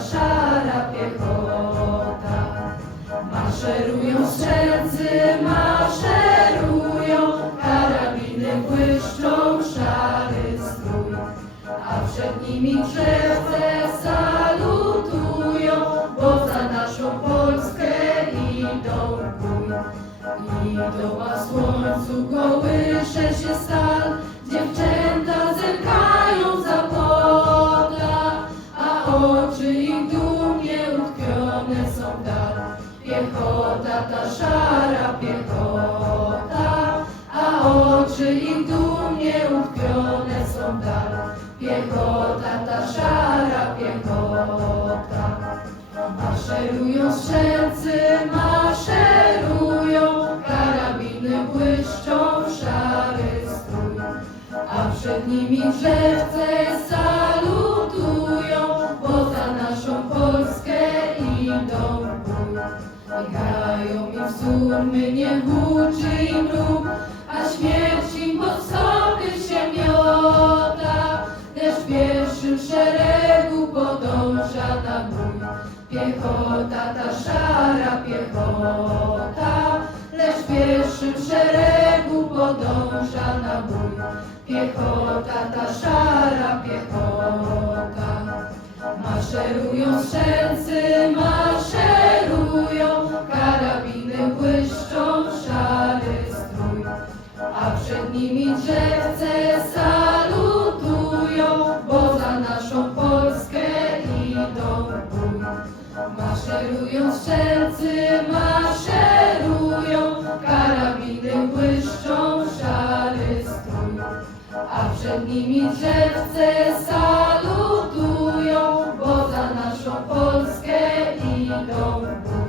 szara piechota. Maszerują strzelcy, maszerują, karabiny błyszczą szary strój, a przed nimi drzewce salutują, bo za naszą Polskę idą w bój. Idą, a słońcu kołysze Piechota ta szara piechota, a oczy ich dumnie utkwione są dal. Piechota ta szara piechota. Maszerują strzelcy, maszerują, karabiny błyszczą w szary strój, a przed nimi drzewce salutują, I grają mi wzórny, nie huczy im róg, a śmierć im pod stopy się miota, lecz w pierwszym szeregu podąża na bój. Piechota ta szara piechota, lecz w pierwszym szeregu podąża na bój. Piechota ta szara piechota. Maszerują strzelcy, maszerują, nimi drzewce salutują, bo za naszą Polskę idą w bój. Maszerują strzelcy, maszerują, karabiny błyszczą, szary strój. A przed nimi drzewce salutują, bo za naszą Polskę idą w bój.